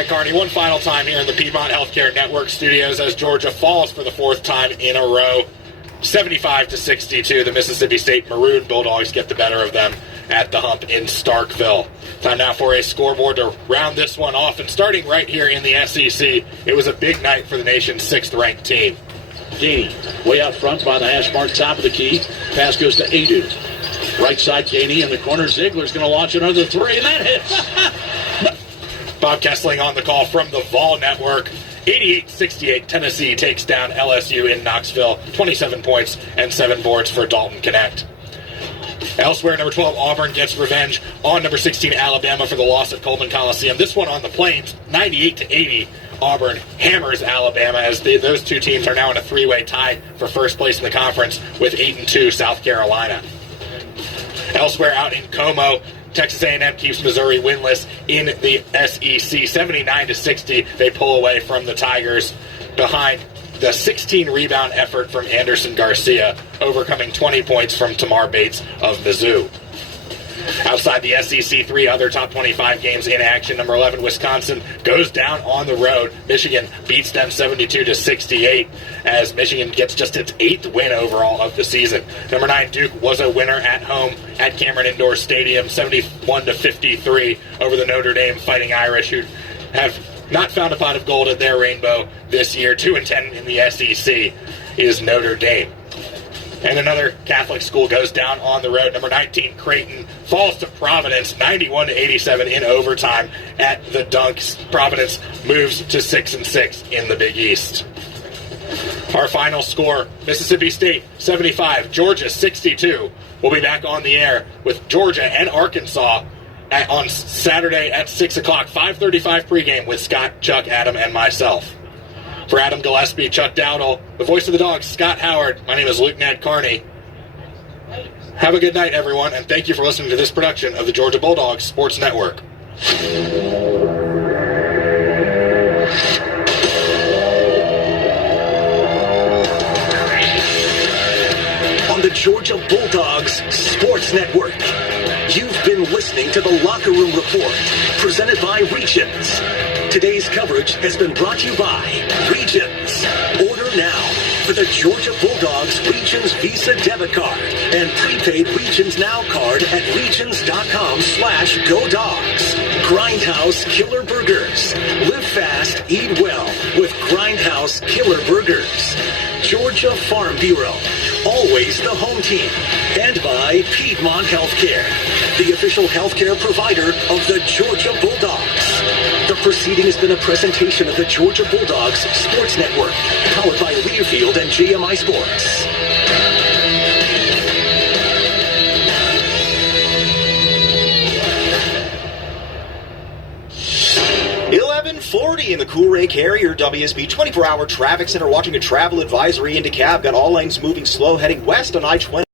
Ned Carney, one final time here in the Piedmont Healthcare Network studios as Georgia falls for the fourth time in a row. 75-62, the Mississippi State Maroon Bulldogs get the better of them at the hump in Starkville. Time now for a scoreboard to round this one off, and starting right here in the SEC, it was a big night for the nation's sixth-ranked team. Gainey, way out front by the hash mark, top of the key. Pass goes to Adu. Right side, Gainey in the corner. Ziegler's going to launch another three, and that hits. Bob Kessling on the call from the Vol Network. 88-68, Tennessee takes down LSU in Knoxville. 27 points and 7 boards for Dalton Connect. Elsewhere, number 12, Auburn gets revenge on number 16, Alabama, for the loss at Coleman Coliseum. This one on the Plains, 98-80. Auburn hammers Alabama as those two teams are now in a three-way tie for first place in the conference with 8-2 South Carolina. Elsewhere, out in Como, Texas A&M keeps Missouri winless in the SEC. 79-60, they pull away from the Tigers behind the 16-rebound effort from Anderson Garcia, overcoming 20 points from Tamar Bates of Mizzou. Outside the SEC, 3 other top 25 games in action. Number 11, Wisconsin, goes down on the road. Michigan beats them 72-68 as Michigan gets just its 8th win overall of the season. Number 9, Duke, was a winner at home at Cameron Indoor Stadium, 71-53 over the Notre Dame Fighting Irish, who have not found a pot of gold at their rainbow this year. 2-10 in the SEC is Notre Dame. And another Catholic school goes down on the road. Number 19, Creighton, falls to Providence, 91-87 in overtime at the Dunks. Providence moves to 6-6 in the Big East. Our final score, Mississippi State 75, Georgia 62. We'll be back on the air with Georgia and Arkansas on Saturday at 6 o'clock, 5:35 pregame with Scott, Chuck, Adam, and myself. For Adam Gillespie, Chuck Dowdle, the voice of the Dogs, Scott Howard, my name is Luke Ned Carney. Have a good night, everyone, and thank you for listening to this production of the Georgia Bulldogs Sports Network. On the Georgia Bulldogs Sports Network, you've been listening to the Locker Room Report, presented by Regions. Today's coverage has been brought to you by Regions. Order now for the Georgia Bulldogs Regions Visa debit card and prepaid Regions Now card at regions.com/GoDogs. Grindhouse Killer Burgers. Live fast, eat well with Grindhouse Killer Burgers. Georgia Farm Bureau, always the home team. And by Piedmont Healthcare, the official healthcare provider of the Georgia Bulldogs. The proceeding has been a presentation of the Georgia Bulldogs Sports Network, powered by Learfield and GMI Sports. 11:40 in the Cool-Ray Carrier WSB 24-hour traffic center. Watching a travel advisory in DeKalb. Got all lanes moving slow heading west on I-20.